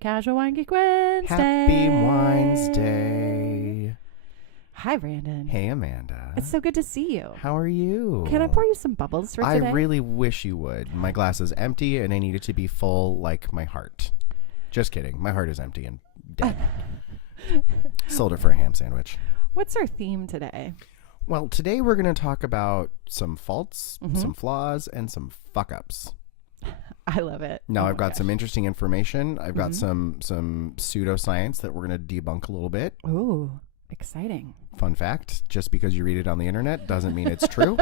Happy Casual Wine Geek Wednesday. Happy Wines Day. Hi, Brandon. Hey, Amanda. It's so good to see you. How are you? Can I pour you some bubbles for today? I really wish you would. My glass is empty and I need it to be full like my heart. Just kidding. My heart is empty and dead. Sold it for a ham sandwich. What's our theme today? Well, today we're going to talk about some faults, some flaws, and some fuck-ups. I love it. Now, I've got some interesting information. I've got some pseudoscience that we're going to debunk a little bit. Ooh, exciting. Fun fact, just because you read it on the internet doesn't mean it's true.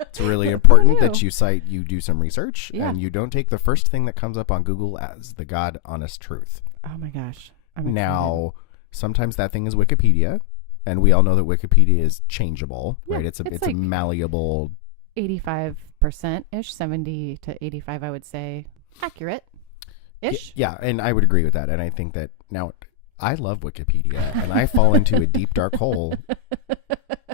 It's really important that you do some research and you don't take the first thing that comes up on Google as the God honest truth. Oh my gosh. I'm excited. Now, sometimes that thing is Wikipedia, and we all know that Wikipedia is changeable, right? It's like a malleable 85%-ish, 70 to 85, I would say. Accurate-ish. Yeah, and I would agree with that. And I think that now I love Wikipedia, and I fall into a deep, dark hole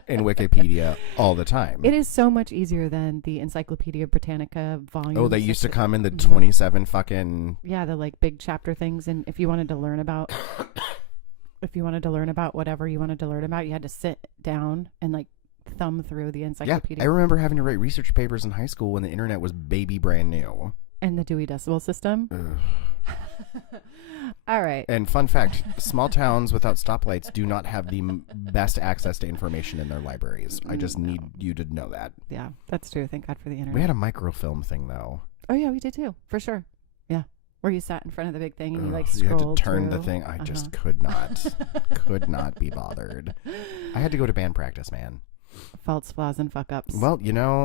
in Wikipedia all the time. It is so much easier than the Encyclopedia Britannica volume. Oh, they used to come in the 27 fucking... Yeah, the like big chapter things. And if you wanted to learn about... whatever you wanted to learn about, you had to sit down and like thumb through the encyclopedia. Yeah, I remember having to write research papers in high school when the internet was baby brand new. And the Dewey Decimal System. All right. And fun fact, small towns without stoplights do not have the best access to information in their libraries. I just need you to know that. Yeah, that's true. Thank God for the internet. We had a microfilm thing, though. Oh, yeah, we did too. For sure. Yeah. Where you sat in front of the big thing and you like scrolled You had to turn through. the thing. I just could not be bothered. I had to go to band practice, man. Faults, flaws, and fuck-ups. Well,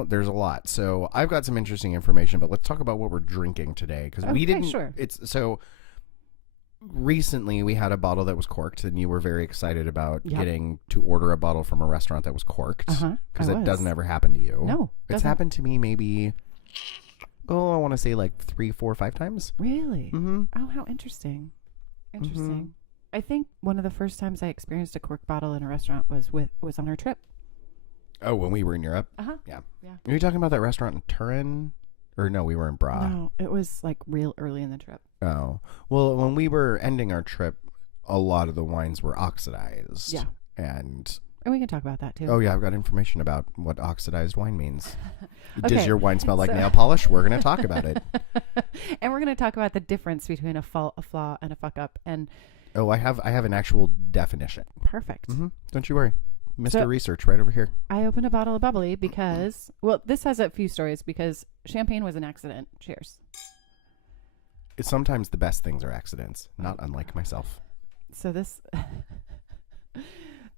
there's a lot. So I've got some interesting information, but let's talk about what we're drinking today. Because we didn't... Sure. So recently we had a bottle that was corked, and you were very excited about getting to order a bottle from a restaurant that was corked. Because it doesn't ever happen to you. No. It's happened to me maybe... I want to say like 3, 4, 5 times. Really? Mm-hmm. Oh, how interesting. Interesting. I think one of the first times I experienced a cork bottle in a restaurant was on our trip. Oh, when we were in Europe? Yeah. Are you talking about that restaurant in Turin? Or no, we were in Bra. No, it was like real early in the trip. Oh. Well, when we were ending our trip, a lot of the wines were oxidized. Yeah. And we can talk about that too. Oh, yeah. I've got information about what oxidized wine means. Okay, Does your wine smell like nail polish? We're going to talk about it. And we're going to talk about the difference between a fault, a flaw, and a fuck up. And oh, I have an actual definition. Perfect. Don't you worry. Mr. Research right over here. I opened a bottle of bubbly because, well, this has a few stories because champagne was an accident. Cheers. Sometimes the best things are accidents, not unlike myself. So this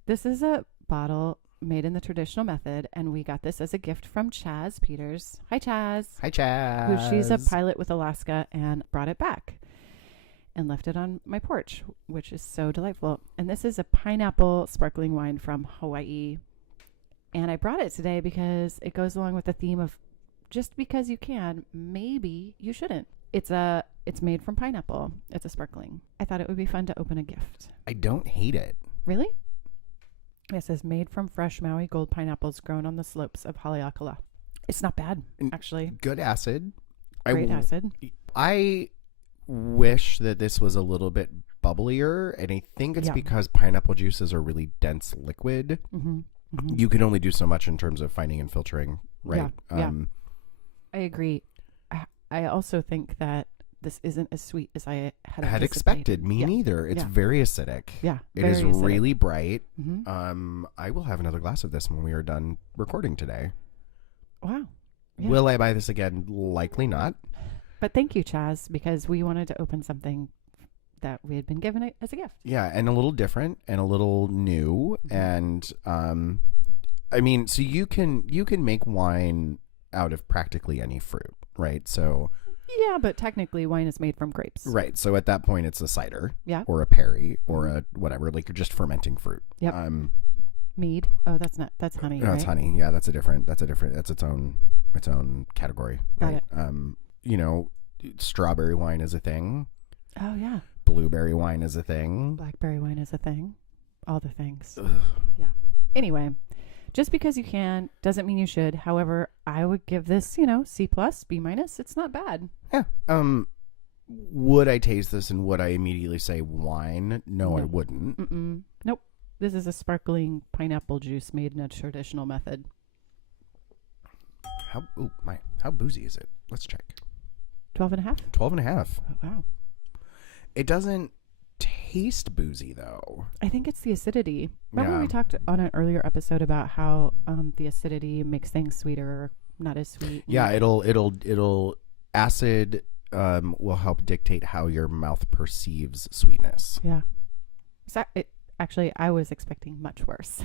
is a bottle made in the traditional method, and we got this as a gift from Chaz Peters. Hi, Chaz. Hi, Chaz. She's a pilot with Alaska and brought it back and left it on my porch, which is so delightful. And this is a pineapple sparkling wine from Hawaii. And I brought it today because it goes along with the theme of just because you can, maybe you shouldn't. It's made from pineapple. It's a sparkling. I thought it would be fun to open a gift. I don't hate it. Really? It says made from fresh Maui gold pineapples grown on the slopes of Haleakala. It's not bad, actually. Good acid. Great acid. I wish that this was a little bit bubblier, and I think it's because pineapple juices are really dense liquid. You can only do so much in terms of finding and filtering, right? Yeah. I agree. I also think that this isn't as sweet as I had expected. Me neither. It's very acidic. Yeah, it is acidic. Really bright. I will have another glass of this when we are done recording today. Wow. Yeah. Will I buy this again? Likely not. But thank you, Chaz, because we wanted to open something that we had been given it as a gift. Yeah, and a little different and a little new. And I mean, so you can make wine out of practically any fruit, right? So yeah, but technically wine is made from grapes. Right. So at that point it's a cider. Yeah. Or a perry or a whatever, like you're just fermenting fruit. Yep. Mead. Oh, that's honey. No, right? It's honey. Yeah, that's its own category. Got right? it. Strawberry wine is a thing. Oh yeah. Blueberry wine is a thing. Blackberry wine is a thing. All the things. Ugh. Yeah. Anyway, just because you can doesn't mean you should. However, I would give this, C+, B-. It's not bad. Yeah. would I taste this and would I immediately say wine? No, I wouldn't. Nope. This is a sparkling pineapple juice made in a traditional method. How boozy is it? Let's check. 12.5? 12.5. Oh, wow. It doesn't taste boozy though. I think it's the acidity. Remember we talked on an earlier episode about how the acidity makes things sweeter or not as sweet. Yeah, it'll acid will help dictate how your mouth perceives sweetness. Yeah. So actually, I was expecting much worse.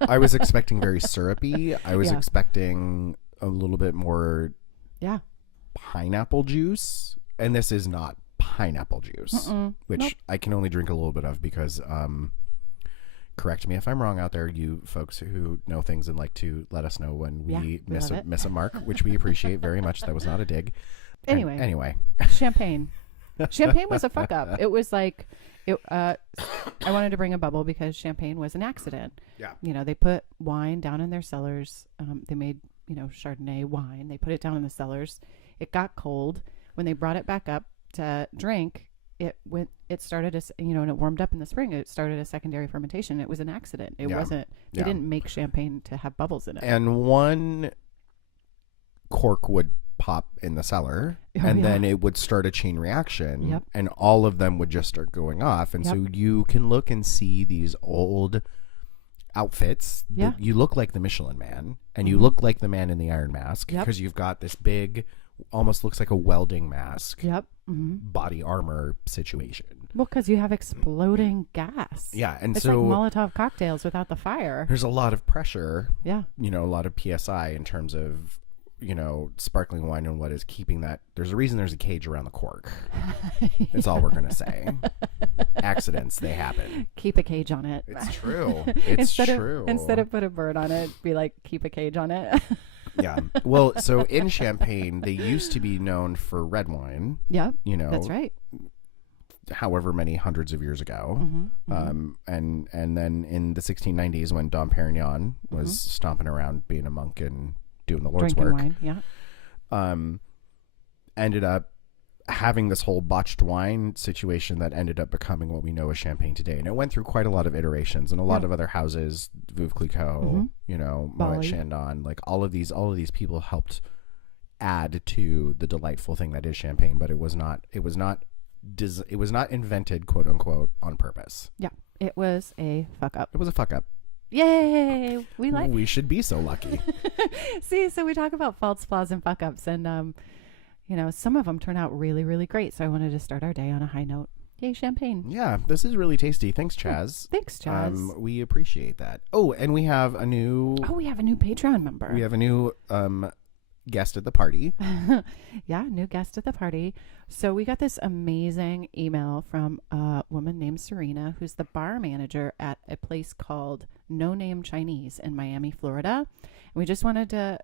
I was expecting very syrupy. I was expecting a little bit more pineapple juice. And this is not pineapple juice, which I can only drink a little bit of because, correct me if I'm wrong out there, you folks who know things and like to let us know when we miss a mark, which we appreciate very much. That was not a dig. Anyway. Champagne. Champagne was a fuck up. It was like, I wanted to bring a bubble because champagne was an accident. Yeah. You know, they put wine down in their cellars. They made, Chardonnay wine. They put it down in the cellars. It got cold. When they brought it back up to drink, it started and it warmed up in the spring. It started a secondary fermentation. It was an accident. It wasn't, they didn't make champagne to have bubbles in it. And one cork would pop in the cellar then it would start a chain reaction and all of them would just start going off. And so you can look and see these old outfits. You look like the Michelin Man and you look like the man in the Iron Mask because you've got this big, almost looks like a welding mask, body armor situation. Well, because you have exploding gas. Yeah, and it's so like Molotov cocktails without the fire. There's a lot of pressure. Yeah, a lot of PSI in terms of sparkling wine and what is keeping that. There's a reason there's a cage around the cork. That's all we're gonna say. Accidents, they happen. Keep a cage on it. It's true. It's true. Instead of put a bird on it, be like keep a cage on it. Yeah. Well, so in Champagne, they used to be known for red wine. Yeah. That's right. However many hundreds of years ago. And then in the 1690s when Dom Perignon was stomping around being a monk and doing the Lord's drinking work. Wine, ended up having this whole botched wine situation that ended up becoming what we know as Champagne today. And it went through quite a lot of iterations and a lot of other houses, Veuve Clicquot, Moet Chandon, like all of these people helped add to the delightful thing that is Champagne, but it was not invented, quote unquote, on purpose. Yeah. It was a fuck up. It was a fuck up. Yay! We should be so lucky. See, so we talk about faults, flaws, and fuck ups, and some of them turn out really, really great. So I wanted to start our day on a high note. Yay, champagne! Yeah, this is really tasty. Thanks, Chaz. Thanks, Chaz. We appreciate that. Oh, and we have a new. Oh, we have a new Patreon member. We have a new guest at the party. Yeah, new guest at the party. So we got this amazing email from a woman named Serena, who's the bar manager at a place called No Name Chinese in Miami, Florida. And we just wanted to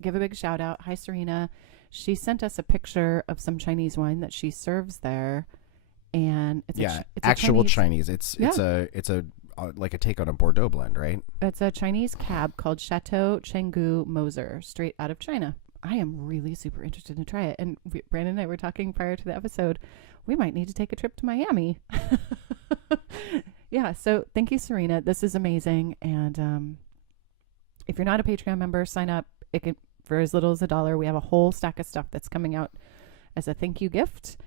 give a big shout out. Hi, Serena. She sent us a picture of some Chinese wine that she serves there. And it's actual Chinese. It's a like a take on a Bordeaux blend, right? It's a Chinese cab called Chateau Chenggu Moser, straight out of China. I am really super interested to try it. And Brandon and I were talking prior to the episode. We might need to take a trip to Miami. Yeah. So thank you, Serena. This is amazing. And if you're not a Patreon member, sign up. It can, for as little as $1. We have a whole stack of stuff that's coming out as a thank you gift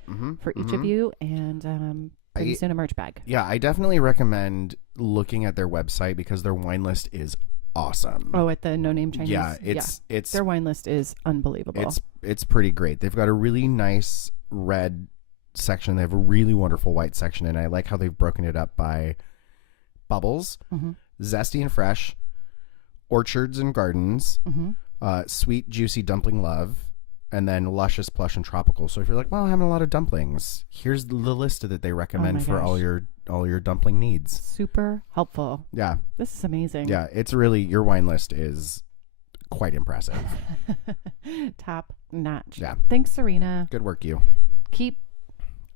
for each of you. And pretty soon a merch bag. Yeah, I definitely recommend looking at their website because their wine list is awesome. Oh, at the No Name Chinese? Yeah, it's their wine list is unbelievable. It's pretty great. They've got a really nice red section. They have a really wonderful white section, and I like how they've broken it up by bubbles, zesty and fresh, orchards and gardens, sweet, juicy dumpling love, and then luscious, plush, and tropical. So if you're like, well, I'm having a lot of dumplings, here's the list that they recommend for all your dumpling needs. Super helpful. Yeah. This is amazing. Yeah, it's really, your wine list is quite impressive. Top notch. Yeah. Thanks, Serena. Good work, you. Keep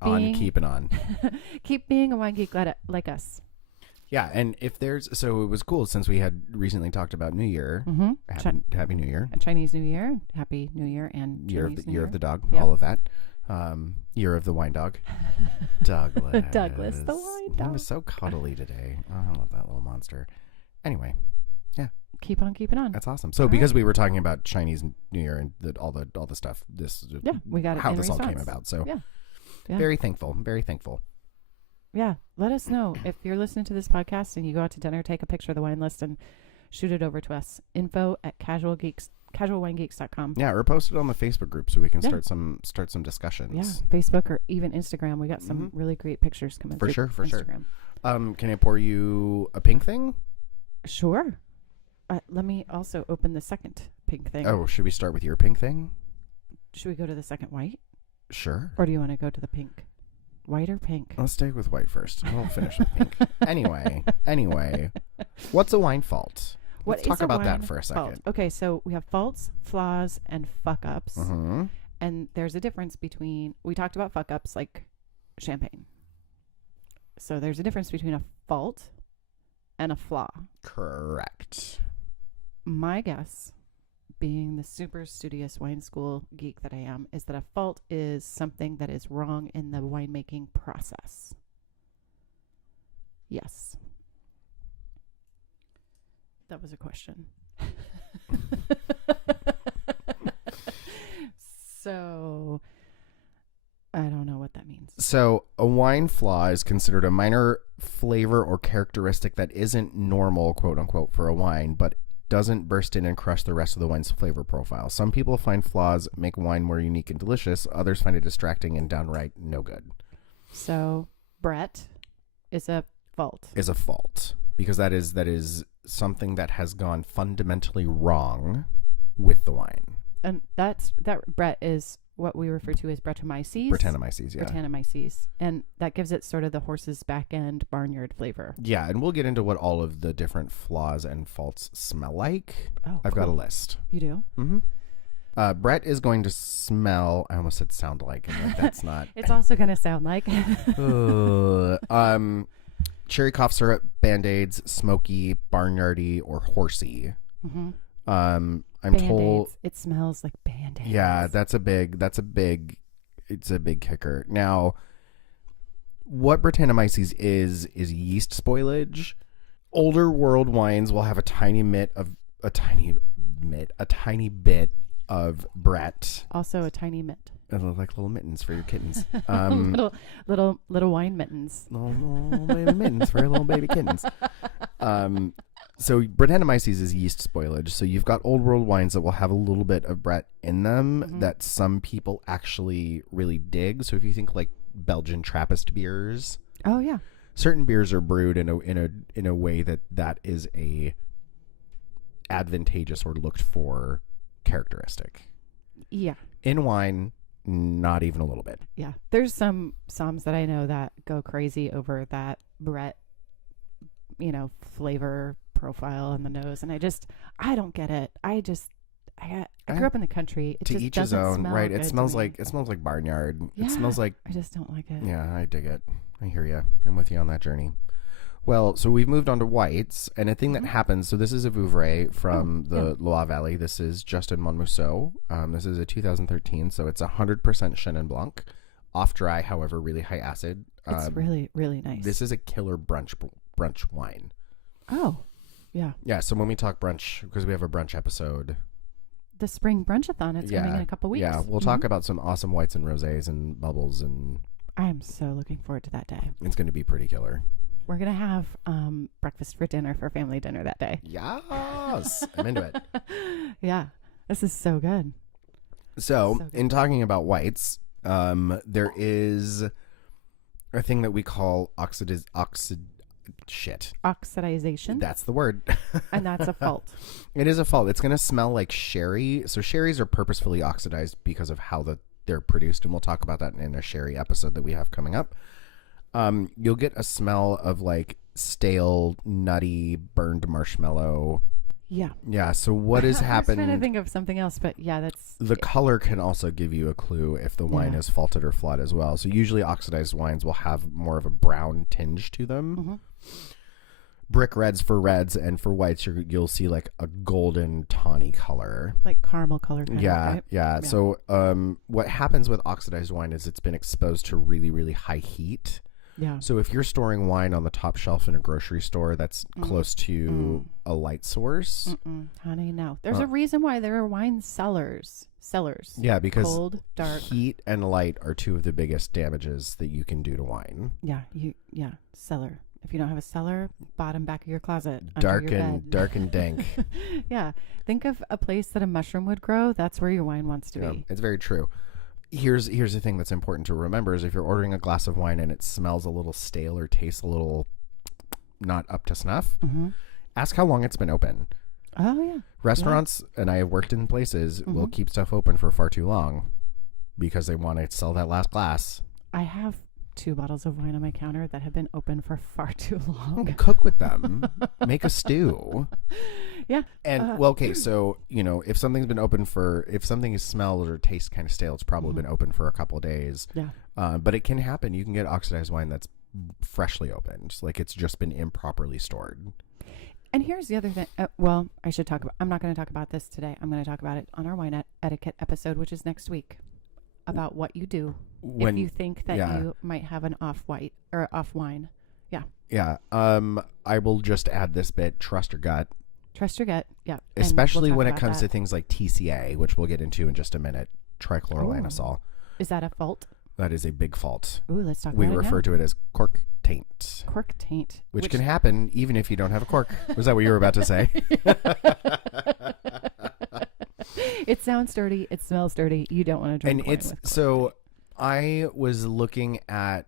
keeping on. Keep being a wine geek like us. Yeah, and if there's, so it was cool since we had recently talked about New Year. Happy New Year. Chinese New Year. Happy New Year and Year Chinese of the Dog. Yep. All of that. Year of the wine dog. Douglas. Douglas, the wine dog. He was so cuddly today. Oh, I love that little monster. Anyway, yeah. Keep on keeping on. That's awesome. So because we were talking about Chinese New Year and all the stuff, we got how it in this all response. came about. So yeah. Very thankful. Very thankful. Yeah. Let us know if you're listening to this podcast and you go out to dinner, take a picture of the wine list and shoot it over to us. info@casualwinegeeks.com. Yeah, or post it on the Facebook group so we can start some discussions. Yeah, Facebook or even Instagram. We got some really great pictures coming through. For Instagram. Sure. Can I pour you a pink thing? Sure. Let me also open the second pink thing. Oh, should we start with your pink thing? Should we go to the second white? Sure. Or do you want to go to the pink? White or pink? Let's stay with white first. We'll finish with pink. Anyway, what's a wine fault? Let's talk about that for a second. Fault. Okay, so we have faults, flaws, and fuck-ups. Mm-hmm. And there's a difference between, we talked about fuck-ups like champagne. So there's a difference between a fault and a flaw. Correct. My guess, being the super studious wine school geek that I am, is that a fault is something that is wrong in the winemaking process. Yes. That was a question. So, I don't know what that means. So, a wine flaw is considered a minor flavor or characteristic that isn't normal, quote unquote, for a wine, but doesn't burst in and crush the rest of the wine's flavor profile. Some people find flaws make wine more unique and delicious. Others find it distracting and downright no good. So, Brett is a fault. Is a fault. Because that is something that has gone fundamentally wrong with the wine. And that Brett is what we refer to as Brettanomyces. Brettanomyces, yeah. Brettanomyces. And that gives it sort of the horse's back end barnyard flavor. Yeah, and we'll get into what all of the different flaws and faults smell like. Oh, I've got a list. You do? Mm-hmm. Brett is going to smell. I almost said sound like, and like that's not. It's also going to sound like. Cherry cough syrup, Band-Aids, smoky, barnyardy, or horsey. Mm-hmm. I'm Band-Aids. told It smells like Band-Aids. Yeah, it's a big kicker. Now, what Brettanomyces is yeast spoilage. Older world wines will have a tiny bit of Brett. Also a tiny mitt. Like little mittens for your kittens. Little wine mittens. Little baby mittens for your little baby kittens. So Brettanomyces is yeast spoilage. So you've got old world wines that will have a little bit of Brett in them that some people actually really dig. So if you think like Belgian Trappist beers, oh yeah, certain beers are brewed in a way that is a advantageous or looked for characteristic. Yeah. In wine, not even a little bit. Yeah. There's some somms that I know that go crazy over that Brett, flavor profile in the nose. And I don't get it. I grew up in the country. It to just each his own, right? It smells like barnyard. Yeah, it smells like. I just don't like it. Yeah, I dig it. I hear you. I'm with you on that journey. Well, so we've moved on to whites, and a thing that happens. So this is a Vouvray from the Loire Valley. This is Justin Monmuseau. This is a 2013, so it's 100% Chenin Blanc, off dry, however, really high acid. It's really, really nice. This is a killer brunch wine. Oh, yeah. Yeah. So when we talk brunch, because we have a brunch episode, the spring brunchathon. It's coming in a couple weeks. Yeah, we'll talk about some awesome whites and rosés and bubbles, and I am so looking forward to that day. It's going to be pretty killer. We're going to have breakfast for dinner for family dinner that day. Yes. I'm into it. Yeah. This is so good. So in talking about whites, there is a thing that we call oxidization. That's the word. And that's a fault. It is a fault. It's going to smell like sherry. So sherries are purposefully oxidized because of how they're produced. And we'll talk about that in a sherry episode that we have coming up. You'll get a smell of like stale, nutty, burned marshmallow. Yeah. Yeah. So what has happened? I was trying to think of something else, but yeah, that's... The color can also give you a clue if the wine is faulted or flawed as well. So usually oxidized wines will have more of a brown tinge to them. brick reds for reds, and for whites you'll see like a golden tawny color, like caramel color kind yeah, of, right? yeah. So what happens with oxidized wine is it's been exposed to really, really high heat. Yeah. So if you're storing wine on the top shelf in a grocery store that's close to a light source, honey, no. There's a reason why there are wine cellars. Yeah, because cold, dark, heat and light are two of the biggest damages that you can do to wine. Yeah, cellar. If you don't have a cellar, bottom back of your closet, dark under your and bed. dark and dank. Yeah, think of a place that a mushroom would grow. That's where your wine wants to be. It's very true. Here's the thing that's important to remember is if you're ordering a glass of wine and it smells a little stale or tastes a little not up to snuff, ask how long it's been open. Oh, yeah. Restaurants, and I have worked in places, will keep stuff open for far too long because they want to sell that last glass. I have 2 bottles of wine on my counter that have been open for far too long. Cook with them. Make a stew. Yeah. And, well, okay, so, if something's been open if something is smelled or tastes kind of stale, it's probably been open for a couple of days. Yeah. But it can happen. You can get oxidized wine that's freshly opened. Like it's just been improperly stored. And here's the other thing. I should talk about, I'm not going to talk about this today. I'm going to talk about it on our wine etiquette episode, which is next week, about what you do if you think that you might have an off wine. Yeah. Yeah. I will just add this bit, trust your gut. Trust your gut. Yeah. Especially when it comes to things like TCA, which we'll get into in just a minute. Trichloroanisol. Is that a fault? That is a big fault. Ooh, let's talk about it. We refer to it as cork taint. Cork taint. Which can happen even if you don't have a cork. Was that what you were about to say? It sounds dirty. It smells dirty. You don't want to drink wine with cork. So I was looking at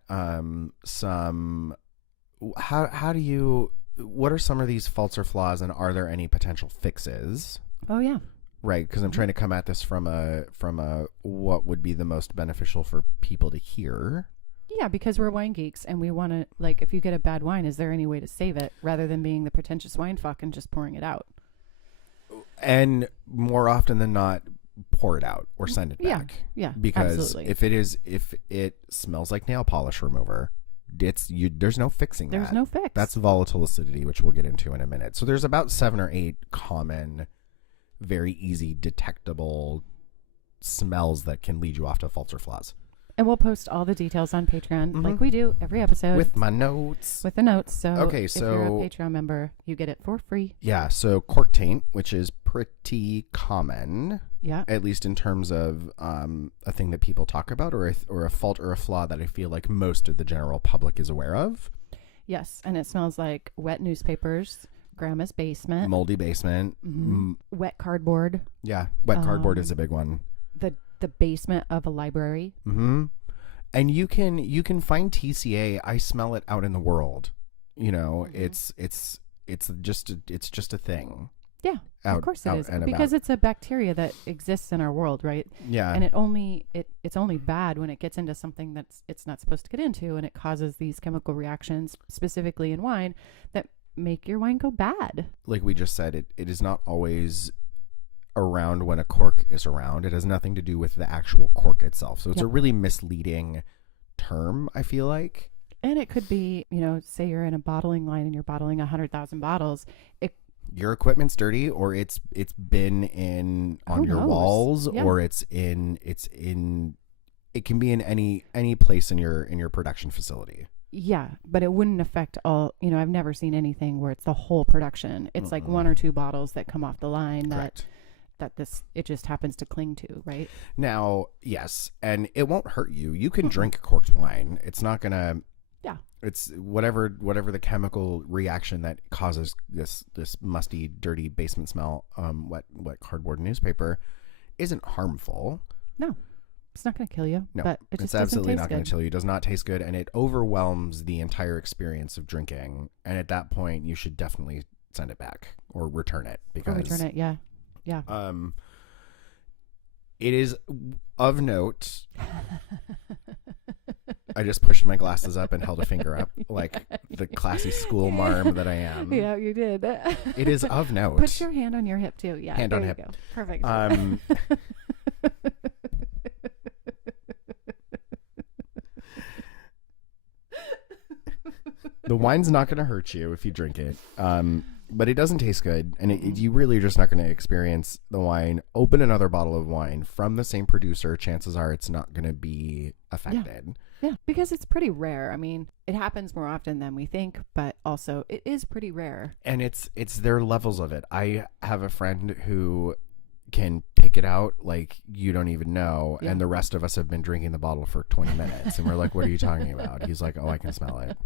what are some of these faults or flaws, and are there any potential fixes? Oh, yeah. Right, because I'm trying to come at this from a what would be the most beneficial for people to hear. Yeah, because we're wine geeks and we want to, like, if you get a bad wine, is there any way to save it rather than being the pretentious wine fuck and just pouring it out? And more often than not, pour it out or send it back. Yeah, because absolutely. if it smells like nail polish remover, there's no fixing that. There's no fix. That's volatile acidity, which we'll get into in a minute. So there's about 7 or 8 common, very easy detectable smells that can lead you off to faults or flaws. And we'll post all the details on Patreon like we do every episode. With my notes. With the notes. So, okay, if you're a Patreon member, you get it for free. Yeah, so cork taint, which is pretty common. Yeah. At least in terms of a thing that people talk about or a fault or a flaw that I feel like most of the general public is aware of. Yes, and it smells like wet newspapers, grandma's basement. Moldy basement. Wet cardboard. Yeah, wet cardboard is a big one. The basement of a library. And you can find TCA. I smell it out in the world. It's just a thing. Yeah, of course it is, because it's a bacteria that exists in our world, right? Yeah, and it's only bad when it gets into something it's not supposed to get into, and it causes these chemical reactions, specifically in wine, that make your wine go bad. Like we just said, it is not always around when a cork is around. It has nothing to do with the actual cork itself. So it's a really misleading term, I feel like. And it could be, say you're in a bottling line and you're bottling 100,000 bottles. Your equipment's dirty, or it's been on your walls, or it can be in any place in your production facility. Yeah, but it wouldn't affect all, I've never seen anything where it's the whole production. It's like 1 or 2 bottles that come off the line. Correct. It just happens to cling to, right? Now, yes, and it won't hurt you. You can drink corked wine. It's not gonna. Yeah. It's whatever the chemical reaction that causes this musty, dirty basement smell, wet cardboard newspaper, isn't harmful. No, it's not going to kill you. No, but it just it's absolutely not going to kill you. It does not taste good, and it overwhelms the entire experience of drinking. And at that point, you should definitely send it back or return it Yeah. Yeah. It is of note. I just pushed my glasses up and held a finger up like the classy school marm that I am. Yeah, you did. It is of note. Put your hand on your hip too. Yeah. Hand on hip. Go. Perfect. The wine's not going to hurt you if you drink it. But it doesn't taste good, and you really are just not going to experience the wine. Open another bottle of wine from the same producer. Chances are it's not going to be affected. Yeah, because it's pretty rare. I mean, it happens more often than we think, but also it is pretty rare. And it's their levels of it. I have a friend who can pick it out like you don't even know, and the rest of us have been drinking the bottle for 20 minutes, and we're like, what are you talking about? He's like, oh, I can smell it.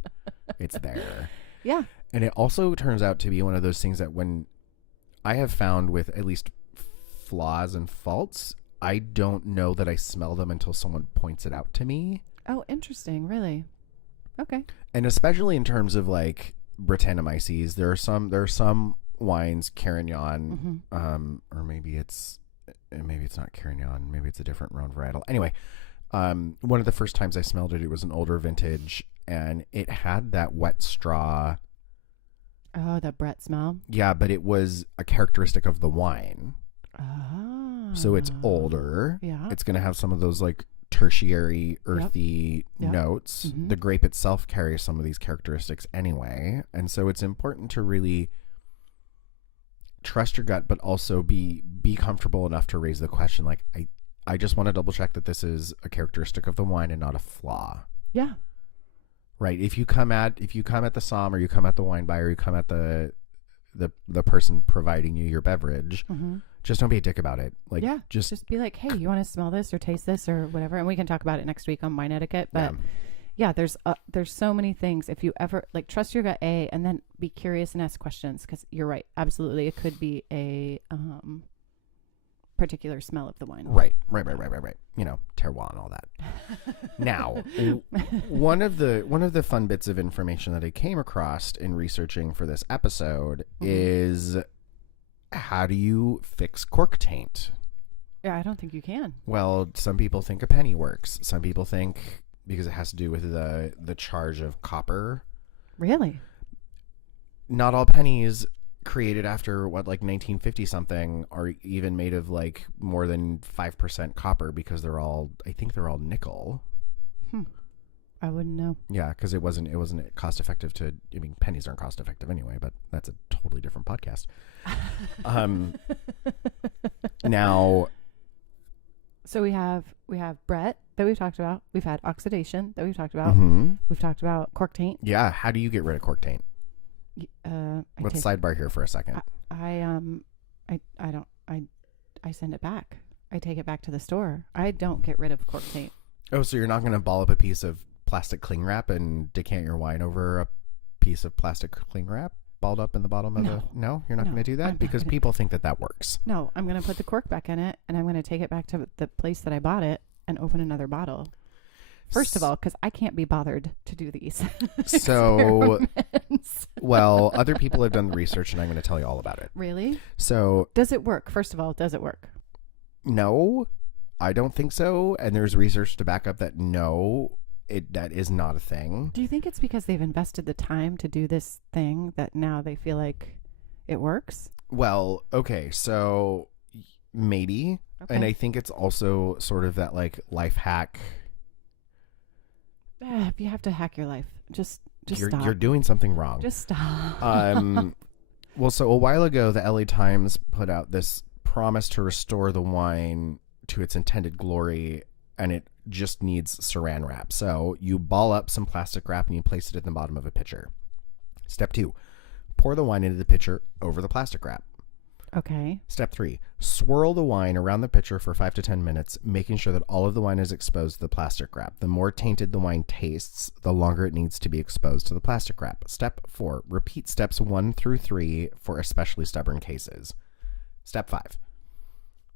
It's there. Yeah. And it also turns out to be one of those things that when I have found with at least flaws and faults, I don't know that I smell them until someone points it out to me. Oh, interesting. Really? Okay. And especially in terms of like Brettanomyces, there are some wines, Carignan, or maybe it's not Carignan, maybe it's a different Rhone varietal. Anyway, one of the first times I smelled it, it was an older vintage, and it had that wet straw. Oh, the Brett smell? Yeah, but it was a characteristic of the wine. Oh. So it's older. Yeah. It's going to have some of those like tertiary, earthy notes. Mm-hmm. The grape itself carries some of these characteristics anyway. And so it's important to really trust your gut, but also be comfortable enough to raise the question. Like, I just want to double check that this is a characteristic of the wine and not a flaw. Yeah. Right. If you come at the som, or you come at the wine buyer, you come at the person providing you your beverage, just don't be a dick about it. Like, just be like, hey, you want to smell this or taste this or whatever, and we can talk about it next week on wine etiquette. But there's so many things. If you ever like, trust your gut, and then be curious and ask questions, because you're right, absolutely, it could be a particular smell of the wine. Right. You know, terroir and all that. Now, one of the fun bits of information that I came across in researching for this episode is, how do you fix cork taint? Yeah, I don't think you can. Well, some people think a penny works. Some people think, because it has to do with the charge of copper. Really? Not all pennies created after like 1950 something are even made of like more than 5% copper, because I think they're all nickel. I wouldn't know. Yeah, because it wasn't cost effective to. I mean, pennies aren't cost effective anyway, but that's a totally different podcast. Now, so we have Brett that we've talked about. We've had oxidation that we've talked about. We've talked about cork taint. Yeah, how do you get rid of cork taint? Let's sidebar here for a second. I send it back. I take it back to the store. I don't get rid of cork taint. Oh, so you're not going to ball up a piece of plastic cling wrap and decant your wine over a piece of plastic cling wrap balled up in the bottom of No, you're not going to do that, because people think that works. No, I'm going to put the cork back in it, and I'm going to take it back to the place that I bought it and open another bottle. First of all, because I can't be bothered to do these. So, well, other people have done the research, and I'm going to tell you all about it. Really? So, does it work? First of all, does it work? No, I don't think so. And there's research to back up that that is not a thing. Do you think it's because they've invested the time to do this thing that now they feel like it works? Well, okay, so maybe. Okay. And I think it's also sort of that like life hack. If you have to hack your life, just stop. You're doing something wrong. Just stop. Well, so a while ago, the LA Times put out this promise to restore the wine to its intended glory, and it just needs saran wrap. So you ball up some plastic wrap and you place it in the bottom of a pitcher. Step 2, pour the wine into the pitcher over the plastic wrap. Okay. Step 3, swirl the wine around the pitcher for 5 to 10 minutes, making sure that all of the wine is exposed to the plastic wrap. The more tainted the wine tastes, the longer it needs to be exposed to the plastic wrap. Step 4, repeat steps 1 through 3 for especially stubborn cases. Step 5.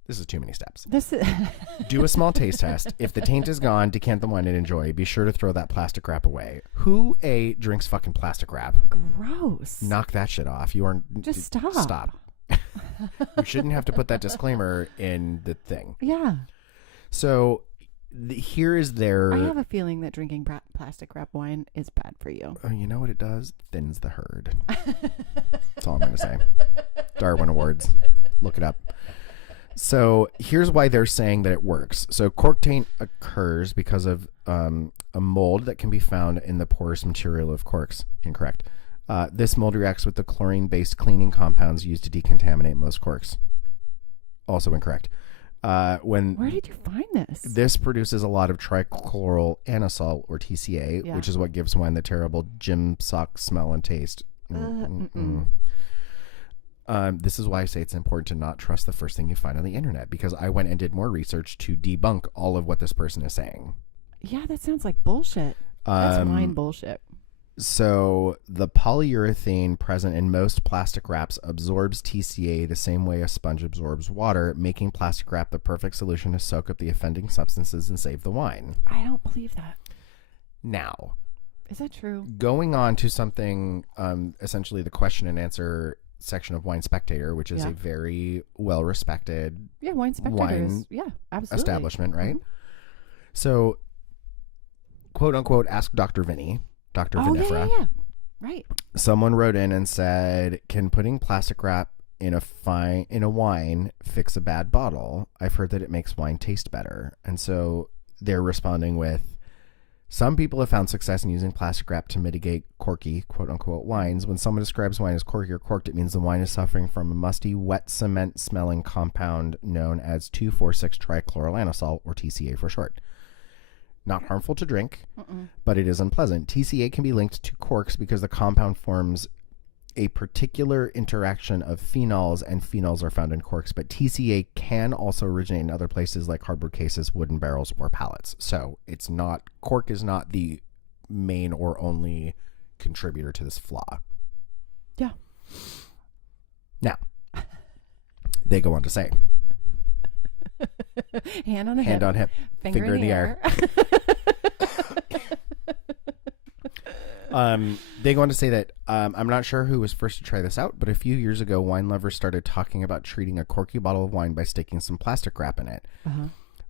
This is too many steps. Do a small taste test. If the taint is gone, decant the wine and enjoy. Be sure to throw that plastic wrap away. Who drinks fucking plastic wrap? Gross. Knock that shit off. You are just stop. Stop. You shouldn't have to put that disclaimer in the thing. Yeah. So here is their. I have a feeling that drinking plastic wrap wine is bad for you. Oh, you know what it does? Thins the herd. That's all I'm going to say. Darwin Awards. Look it up. So here's why they're saying that it works. So cork taint occurs because of a mold that can be found in the porous material of corks. Incorrect. This mold reacts with the chlorine-based cleaning compounds used to decontaminate most corks. Also incorrect. Where did you find this? This produces a lot of trichloral anisole, or TCA, which is what gives wine the terrible gym sock smell and taste. This is why I say it's important to not trust the first thing you find on the internet, because I went and did more research to debunk all of what this person is saying. Yeah, that sounds like bullshit. That's wine bullshit. So the polyurethane present in most plastic wraps absorbs TCA the same way a sponge absorbs water, making plastic wrap the perfect solution to soak up the offending substances and save the wine. I don't believe that. Now, is that true? Going on to something, essentially the question and answer section of Wine Spectator, which is a very well-respected Wine Spectator absolutely. establishment, right? Mm-hmm. So, quote-unquote, ask Dr. Vinny. Dr. Vinifera. Yeah. Right. Someone wrote in and said, "Can putting plastic wrap in a wine fix a bad bottle? I've heard that it makes wine taste better." And so they're responding with, "Some people have found success in using plastic wrap to mitigate corky, quote-unquote, wines. When someone describes wine as corky or corked, it means the wine is suffering from a musty, wet cement-smelling compound known as 2,4,6-trichloroanisole, or TCA for short. Not harmful to drink, but it is unpleasant. TCA can be linked to corks because the compound forms a particular interaction of phenols, and phenols are found in corks, but TCA can also originate in other places like cardboard cases, wooden barrels, or pallets. So cork is not the main or only contributor to this flaw." Yeah. Now, they go on to say, hand on hip, finger in the air. They go on to say that I'm not sure who was first to try this out, but a few years ago, wine lovers started talking about treating a corky bottle of wine by sticking some plastic wrap in it.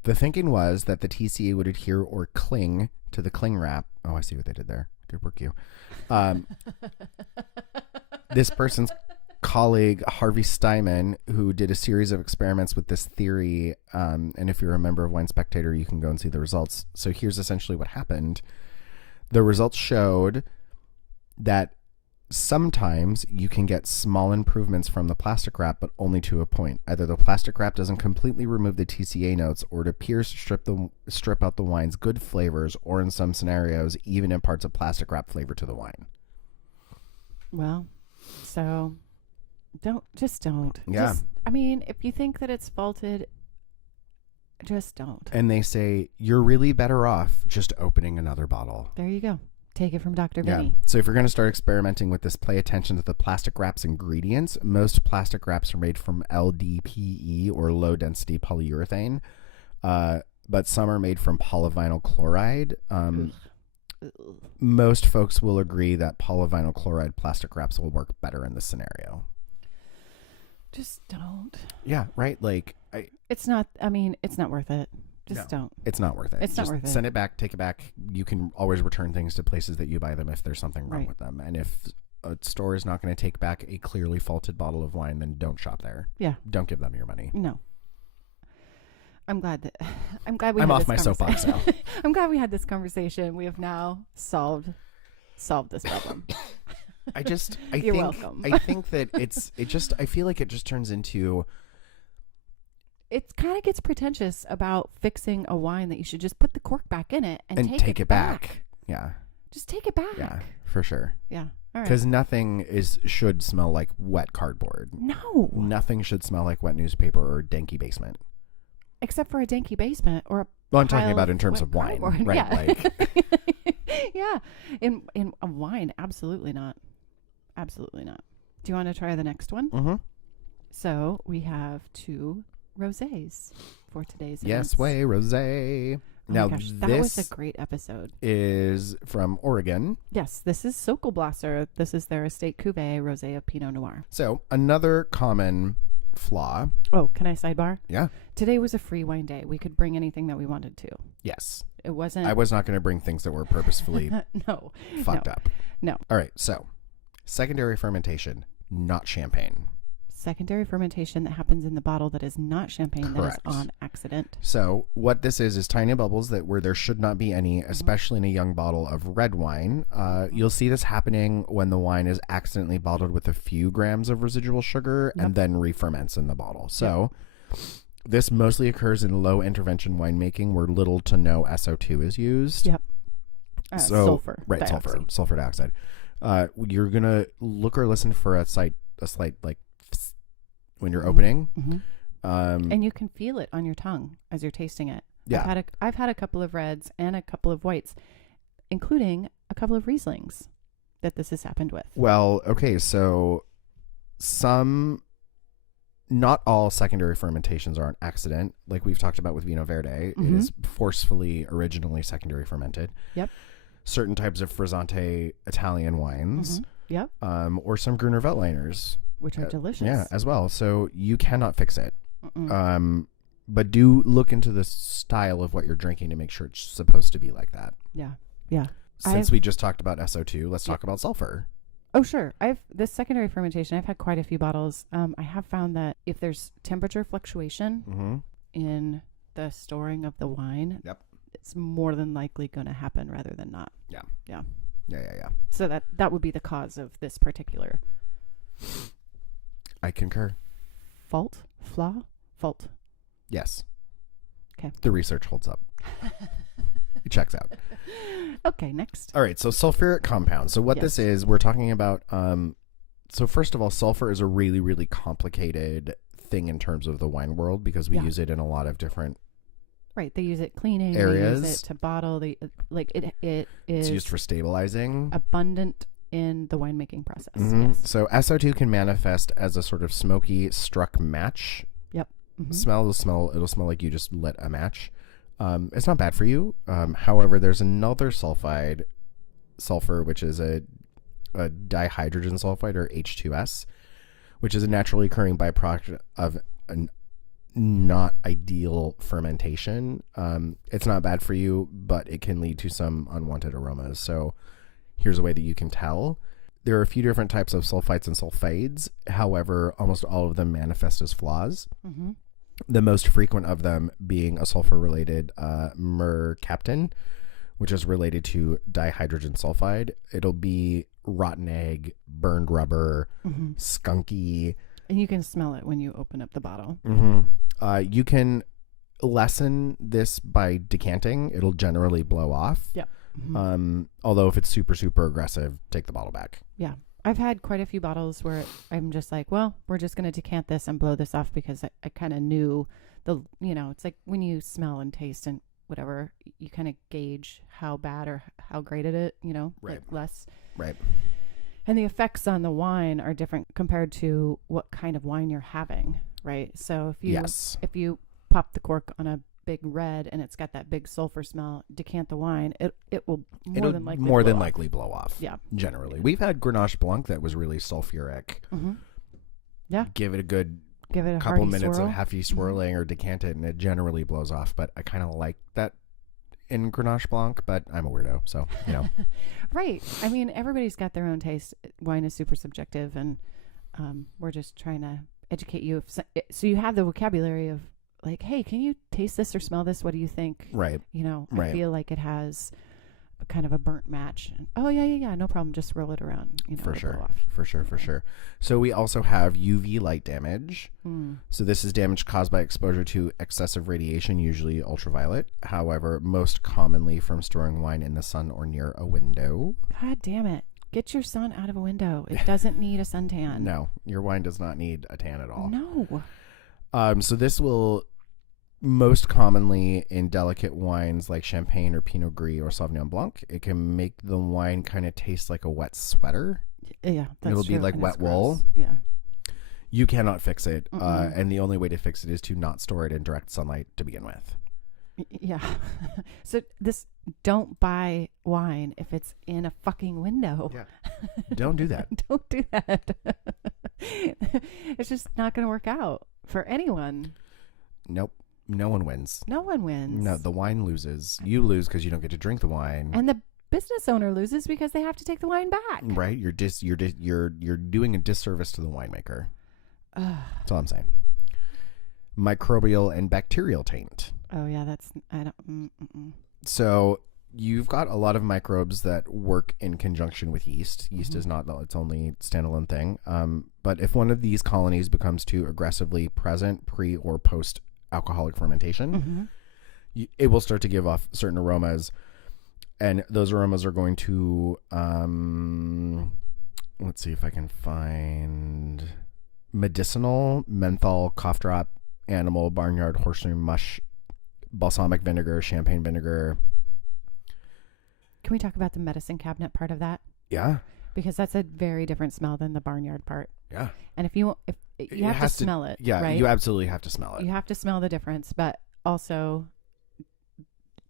The thinking was that the TCA would adhere or cling to the cling wrap. Oh, I see what they did there. Good work, you. This person's colleague, Harvey Steinman, who did a series of experiments with this theory, and if you're a member of Wine Spectator, you can go and see the results. So here's essentially what happened. The results showed that sometimes you can get small improvements from the plastic wrap, but only to a point. Either the plastic wrap doesn't completely remove the TCA notes, or it appears to strip out the wine's good flavors, or in some scenarios, even imparts a plastic wrap flavor to the wine. Well, so don't. Yeah. If you think that it's faulted, just don't. And they say you're really better off just opening another bottle. There you go. Take it from Dr. Vinny. Yeah. So if you're going to start experimenting with this, pay attention to the plastic wrap's ingredients. Most plastic wraps are made from LDPE, or low density polyurethane, but some are made from polyvinyl chloride. Most folks will agree that polyvinyl chloride plastic wraps will work better in this scenario. Just don't. Yeah, right? It's not worth it. Don't. It's not worth it. It's not worth it. Send it back, take it back. You can always return things to places that you buy them if there's something wrong with them. And if a store is not going to take back a clearly faulted bottle of wine, then don't shop there. Yeah. Don't give them your money. No. I'm glad I'm off my soapbox now. I'm glad we had this conversation. We have now solved this problem. You're welcome. I think that I feel like it just turns into, it kind of gets pretentious about fixing a wine that you should just put the cork back in it and take it back. Yeah. Just take it back. Yeah, for sure. Yeah. All right. Because nothing should smell like wet cardboard. No. Nothing should smell like wet newspaper or danky basement. Except for a danky basement or a I'm talking about in terms of wine. Cardboard. Right. Yeah. Yeah. In a wine, absolutely not. Absolutely not. Do you want to try the next one? Mm-hmm. So we have 2 rosés for today's Yes way rosé. Now, my gosh, that was a great episode. Is from Oregon. Yes, this is Sokolblasser. This is their estate cuvée rosé of Pinot Noir. So another common flaw. Oh, can I sidebar? Yeah. Today was a free wine day. We could bring anything that we wanted to. Yes. It wasn't. I was not going to bring things that were purposefully fucked up. No. All right. So secondary fermentation, not champagne. secondary fermentation that happens in the bottle that is not champagne. Correct. That is on accident. So what this is tiny bubbles that where there should not be any, especially in a young bottle of red wine. You'll see this happening when the wine is accidentally bottled with a few grams of residual sugar and then re-ferments in the bottle. So this mostly occurs in low intervention winemaking where little to no SO2 is used. Yep. So sulfur. Right, dioxide. sulfur dioxide. You're gonna look or listen for a slight like when you're opening. And you can feel it on your tongue as you're tasting it. Yeah. I've had a couple of reds and a couple of whites, including a couple of Rieslings that this has happened with. Well, okay, so not all secondary fermentations are an accident. Like we've talked about with Vino Verde, it is forcefully originally secondary fermented. Yep. Certain types of Frizzante Italian wines. Yep. Or some Gruner Veltliners. Which are delicious. Yeah, as well. So you cannot fix it. But do look into the style of what you're drinking to make sure it's supposed to be like that. Yeah. Yeah. Since we just talked about SO2, let's talk about sulfur. Oh, sure. This secondary fermentation, I've had quite a few bottles. I have found that if there's temperature fluctuation in the storing of the wine, it's more than likely going to happen rather than not. Yeah. Yeah. So that would be the cause of this particular I concur. Fault. Yes. Okay. The research holds up. It checks out. Okay, next. All right, so sulfuric compounds. So what this is, we're talking about, so first of all, sulfur is a really, really complicated thing in terms of the wine world because we use it in a lot of different Right, they use it cleaning, areas. They use it to bottle, it is it's used for stabilizing. Abundant in the winemaking process. Yes. So SO2 can manifest as a sort of smoky struck match. Yep. Smell. It'll smell like you just lit a match. It's not bad for you. However, there's another sulfur, which is a dihydrogen sulfide, or H2S, which is a naturally occurring byproduct of a not ideal fermentation. It's not bad for you, but it can lead to some unwanted aromas. So here's a way that you can tell. There are a few different types of sulfites and sulfades. However, almost all of them manifest as flaws. The most frequent of them being a sulfur-related mercaptan, which is related to dihydrogen sulfide. It'll be rotten egg, burned rubber, skunky. And you can smell it when you open up the bottle. You can lessen this by decanting. It'll generally blow off. Yep. Although if it's super, super aggressive, take the bottle back. Yeah. I've had quite a few bottles where I'm just like, well, we're just going to decant this and blow this off because I kind of knew it's like when you smell and taste and whatever, you kind of gauge how bad or how great it is, right. like less. Right. And the effects on the wine are different compared to what kind of wine you're having, right? So if you pop the cork on a big red and it's got that big sulfur smell, decant the wine, it'll more than likely blow off. Yeah. Generally. We've had Grenache Blanc that was really sulfuric. Yeah. Give it a couple minutes of heavy swirling or decant it and it generally blows off. But I kind of like that in Grenache Blanc, but I'm a weirdo, so Right. I mean, everybody's got their own taste. Wine is super subjective, and we're just trying to educate you. So you have the vocabulary of like, hey, can you taste this or smell this? What do you think? Right. I feel like it has a kind of a burnt match. And, oh yeah, no problem. Just roll it around. For sure. So we also have UV light damage. So this is damage caused by exposure to excessive radiation, usually ultraviolet. However, most commonly from storing wine in the sun or near a window. God damn it. Get your sun out of a window. It doesn't need a suntan. No, your wine does not need a tan at all. No. So this will most commonly in delicate wines like Champagne or Pinot Gris or Sauvignon Blanc. It can make the wine kind of taste like a wet sweater. Yeah, that's It'll true. be like wet wool. Yeah. You cannot fix it. And the only way to fix it is to not store it in direct sunlight to begin with. Yeah. So don't buy wine if it's in a fucking window. Yeah. Don't do that. Don't do that. It's just not going to work out for anyone. Nope. No one wins. No one wins. No, the wine loses. You lose because you don't get to drink the wine. And the business owner loses because they have to take the wine back. Right? You're doing a disservice to the winemaker. That's all I'm saying. Microbial and bacterial taint. Oh yeah, I don't. So you've got a lot of microbes that work in conjunction with yeast. Yeast is not its only standalone thing. But if one of these colonies becomes too aggressively present pre or post alcoholic fermentation, it will start to give off certain aromas, and those aromas are going to let's see if I can find medicinal, menthol, cough drop, animal, barnyard, horseshoe mush, balsamic vinegar, champagne vinegar. Can we talk about the medicine cabinet part of that? Yeah. Because that's a very different smell than the barnyard part. Yeah. And if you have to smell it. Yeah, right? You absolutely have to smell it. You have to smell the difference, but also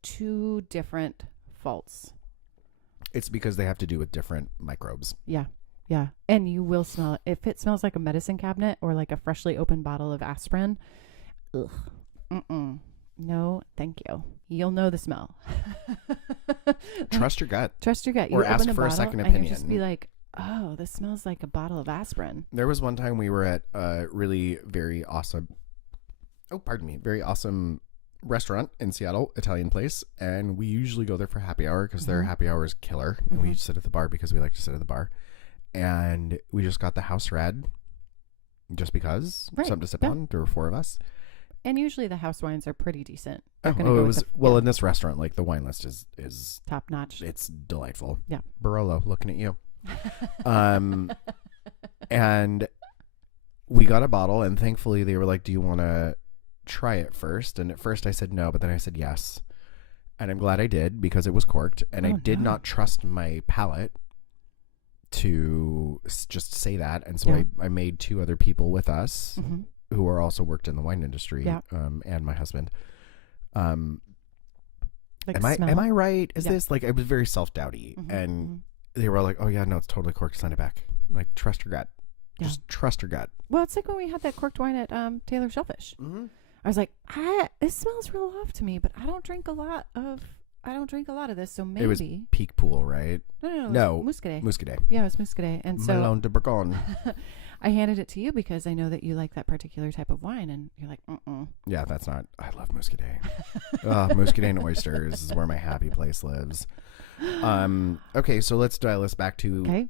two different faults. It's because they have to do with different microbes. Yeah. Yeah. And you will smell it. If it smells like a medicine cabinet or like a freshly opened bottle of aspirin, ugh. No, thank you. You'll know the smell. Trust your gut. Trust your gut. Or ask for a second opinion. And you just be like, oh, this smells like a bottle of aspirin. There was one time we were at a really very awesome restaurant in Seattle, Italian place, and we usually go there for happy hour because their happy hour is killer. And we sit at the bar because we like to sit at the bar. And we just got the house red just because. Right. Something to sip on. There were 4 of us. And usually the house wines are pretty decent. In this restaurant, like the wine list is top notch. It's delightful. Yeah. Barolo, looking at you. And we got a bottle, and thankfully they were like, do you want to try it first? And at first I said no, but then I said yes. And I'm glad I did because it was corked, and I did not trust my palate to just say that. And so I made 2 other people with us who are also worked in the wine industry, and my husband. Am I right? Is this like, I was very self-doubty, and they were like, oh yeah, no, it's totally corked. Send it back. Like, trust your gut. Yeah. Just trust your gut. Well, it's like when we had that corked wine at Taylor Shellfish. I was like, this smells real off to me, but I don't drink a lot of this, so maybe. It was Peak Pool, right? No, Muscadet. Muscadet. Yeah, it was Muscadet. And so Melon de Bourgogne. I handed it to you because I know that you like that particular type of wine, and you're like, Yeah, that's not. I love Muscadet. Muscadet and oysters is where my happy place lives. Okay, so let's dial this back to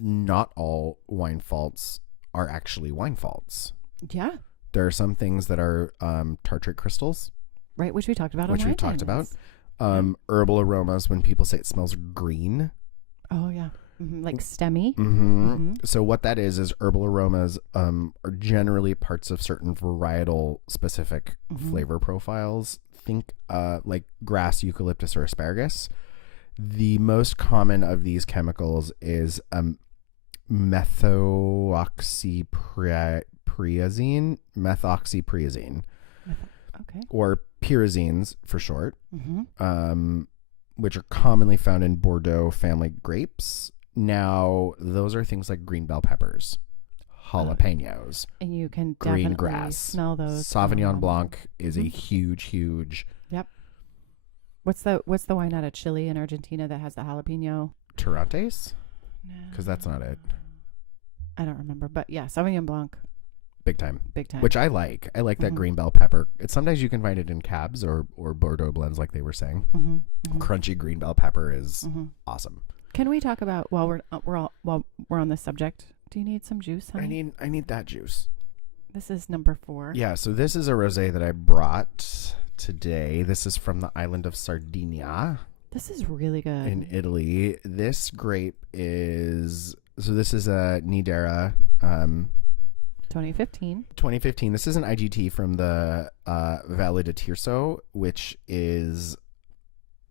not all wine faults are actually wine faults. Yeah. There are some things that are tartrate crystals. Right, which we talked about. Which we talked about. Herbal aromas, when people say it smells green. Oh, yeah. Like stemmy. So what that is herbal aromas are generally parts of certain varietal specific flavor profiles. Think like grass, eucalyptus, or asparagus. The most common of these chemicals is methoxypriazine. Okay. Or pyrazines for short, which are commonly found in Bordeaux family grapes. Now, those are things like green bell peppers, jalapenos, and you can green definitely grass, smell those. Sauvignon Blanc is a huge. Yep. What's the wine out of Chile in Argentina that has the jalapeno? Torrontés? No. Because that's not it. I don't remember, but yeah, Sauvignon Blanc. Big time. Which I like. I like that green bell pepper. Sometimes you can find it in cabs or Bordeaux blends, like they were saying. Crunchy green bell pepper is awesome. Can we talk about while we're on this subject? Do you need some juice, honey? I need that juice. This is number 4. Yeah. So this is a rosé that I brought today. This is from the island of Sardinia. This is really good. In Italy. This grape is this is a Nidera. 2015. This is an IGT from the Valle di Tirso, which is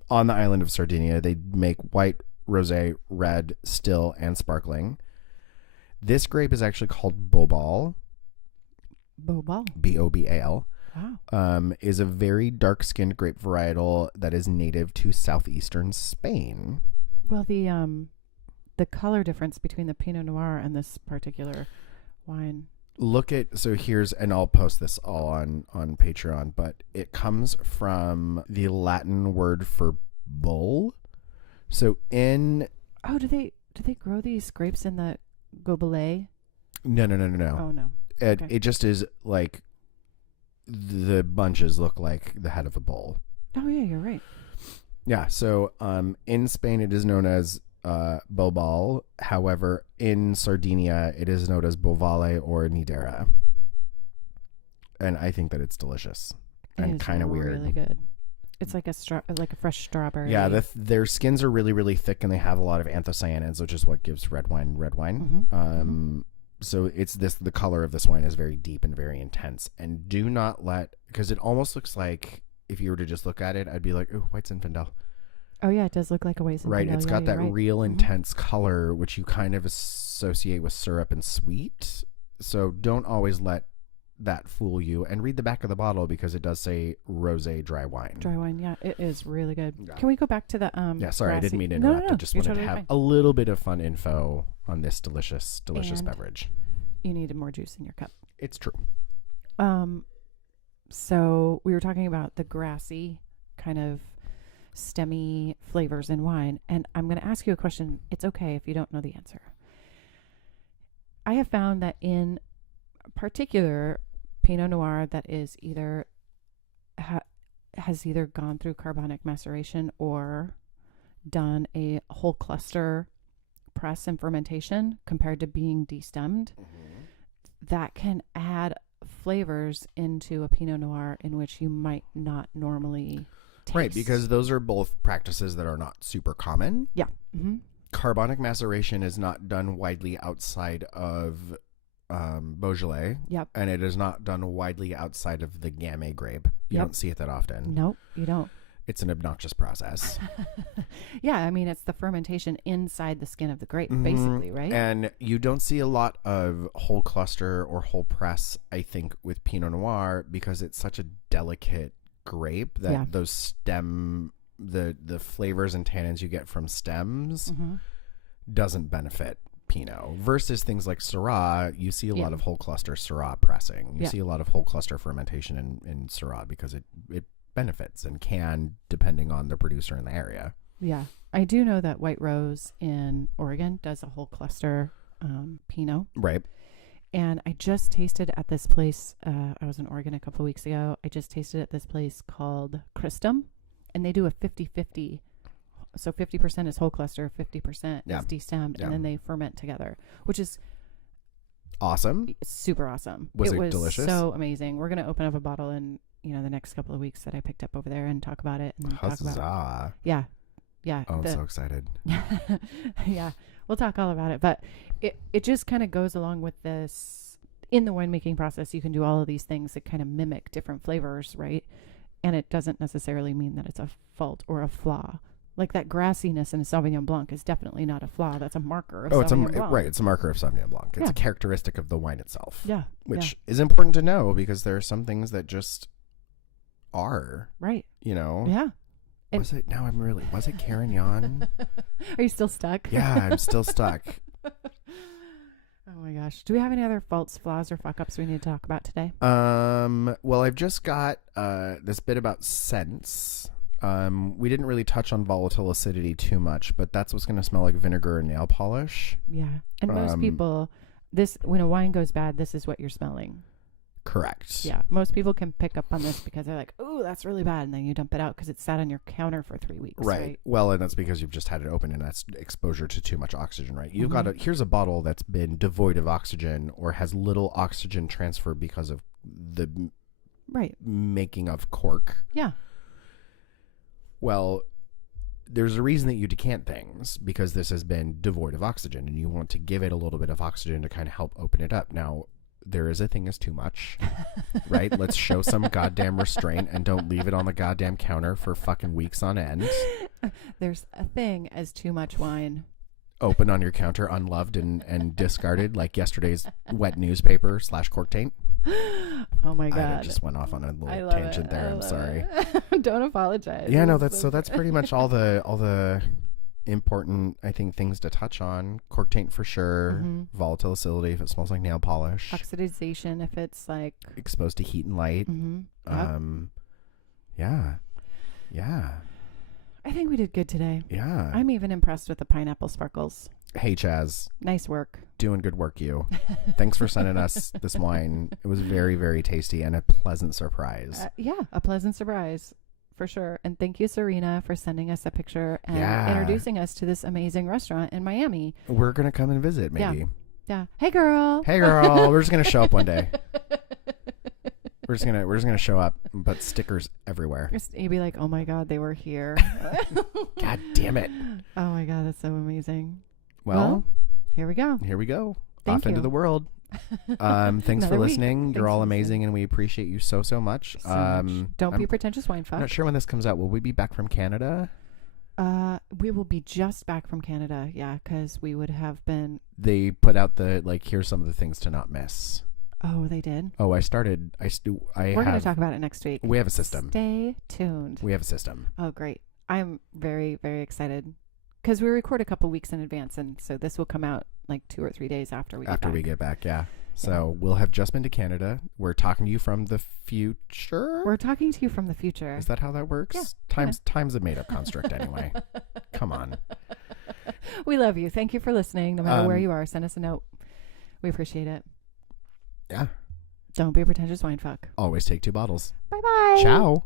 on the island of Sardinia. They make white, rosé, red, still, and sparkling. This grape is actually called Bobal. Bobal. Wow. Is a very dark-skinned grape varietal that is native to southeastern Spain. Well, the color difference between the Pinot Noir and this particular wine. And I'll post this all on Patreon, but it comes from the Latin word for bull. So do they grow these grapes in the Gobelets? No. Oh no. It just is like the bunches look like the head of a bull. Oh yeah, you're right. Yeah. So in Spain it is known as Bobal. However, in Sardinia it is known as Bovale or Nidera. And I think that it's delicious and kind of weird. Really good. It's like a fresh strawberry. Yeah, their skins are really, really thick, and they have a lot of anthocyanins, which is what gives red wine. So it's the color of this wine is very deep and very intense. And do not because it almost looks like, if you were to just look at it, I'd be like, ooh, white Zinfandel. Oh yeah, it does look like a white Zinfandel. Right, it's got that real intense color, which you kind of associate with syrup and sweet. So don't always let that fool you, and read the back of the bottle because it does say rosé dry wine. Dry wine, yeah, it is really good. Yeah. Can we go back to the Yeah, sorry, I didn't mean to interrupt. I just wanted to have a little bit of fun info on this delicious beverage. You needed more juice in your cup. It's true. So we were talking about the grassy kind of stemmy flavors in wine, and I'm going to ask you a question. It's okay if you don't know the answer. I have found that in particular Pinot Noir that is either has either gone through carbonic maceration or done a whole cluster press and fermentation compared to being destemmed, that can add flavors into a Pinot Noir in which you might not normally taste. Right, because those are both practices that are not super common. Yeah. Carbonic maceration is not done widely outside of Beaujolais. Yep. And it is not done widely outside of the Gamay grape. You don't see it that often. Nope, you don't. It's an obnoxious process. Yeah, I mean, it's the fermentation inside the skin of the grape, basically, right? And you don't see a lot of whole cluster or whole press, I think, with Pinot Noir because it's such a delicate grape that those the flavors and tannins you get from stems doesn't benefit Pinot versus things like Syrah. You see a lot of whole cluster Syrah pressing. You see a lot of whole cluster fermentation in Syrah because it benefits and can, depending on the producer in the area. Yeah. I do know that White Rose in Oregon does a whole cluster Pinot. Right. And I just tasted at this place. I was in Oregon a couple of weeks ago. I just tasted at this place called Christum, and they do a 50-50. So 50% is whole cluster, 50% is destemmed, and then they ferment together, which is awesome. Super awesome. Was it delicious? So amazing. We're going to open up a bottle in the next couple of weeks that I picked up over there and talk about it. And Huzzah. Talk about it. Yeah. Oh, I'm so excited. Yeah. We'll talk all about it. But it just kind of goes along with this. In the winemaking process, you can do all of these things that kind of mimic different flavors, right? And it doesn't necessarily mean that it's a fault or a flaw. Like that grassiness in a Sauvignon Blanc is definitely not a flaw. That's a marker of Sauvignon Blanc. Right. It's a marker of Sauvignon Blanc. It's a characteristic of the wine itself. Yeah. Which is important to know because there are some things that just are. Right. Yeah. Was it Carignan? Are you still stuck? Yeah, I'm still stuck. Oh my gosh. Do we have any other faults, flaws, or fuck-ups we need to talk about today? Well, I've just got this bit about scents. We didn't really touch on volatile acidity too much, but that's what's going to smell like vinegar and nail polish. Yeah. And most people, when a wine goes bad, this is what you're smelling. Correct. Yeah. Most people can pick up on this because they're like, oh, that's really bad. And then you dump it out because it sat on your counter for 3 weeks. Right. Well, and that's because you've just had it open and that's exposure to too much oxygen, right? You've got here's a bottle that's been devoid of oxygen or has little oxygen transfer because of the making of cork. Yeah. Well, there's a reason that you decant things because this has been devoid of oxygen and you want to give it a little bit of oxygen to kind of help open it up. Now, there is a thing as too much, right? Let's show some goddamn restraint and don't leave it on the goddamn counter for fucking weeks on end. There's a thing as too much wine. Open on your counter, unloved and discarded like yesterday's wet newspaper / cork taint. Oh my God. I just went off on a little tangent there. I'm sorry. Don't apologize. Yeah, no, that's pretty much all the important, I think, things to touch on. Cork taint for sure. Volatile acidity if it smells like nail polish. Oxidization if it's like exposed to heat and light. Yeah. I think we did good today. Yeah. I'm even impressed with the pineapple sparkles. Hey, Chaz. Nice work. Doing good work, you. Thanks for sending us this wine. It was very, very tasty and a pleasant surprise. Yeah, a pleasant surprise for sure. And thank you, Serena, for sending us a picture and introducing us to this amazing restaurant in Miami. We're going to come and visit, maybe. Yeah. Hey, girl. Hey, girl. We're just going to show up one day. We're just gonna show up, but stickers everywhere. You'd be like, oh my God, they were here. God damn it. Oh my God, that's so amazing. Well, here we go. Off into the world. Thanks for listening. You're all amazing, and we appreciate you so much. Don't be pretentious, wine fuck. I'm not sure when this comes out. Will we be back from Canada? We will be just back from Canada. Yeah, because we would have been. They put out here's some of the things to not miss. Oh, they did? Oh, we're going to talk about it next week. We have a system. Stay tuned. We have a system. Oh, great. I'm very, very excited because we record a couple weeks in advance. And so this will come out like 2 or 3 days after we get back. Yeah. So we'll have just been to Canada. We're talking to you from the future. Is that how that works? Yeah. Time's a made up construct anyway. Come on. We love you. Thank you for listening. No matter where you are, send us a note. We appreciate it. Yeah. Don't be a pretentious wine fuck. Always take 2 bottles. Bye-bye. Ciao.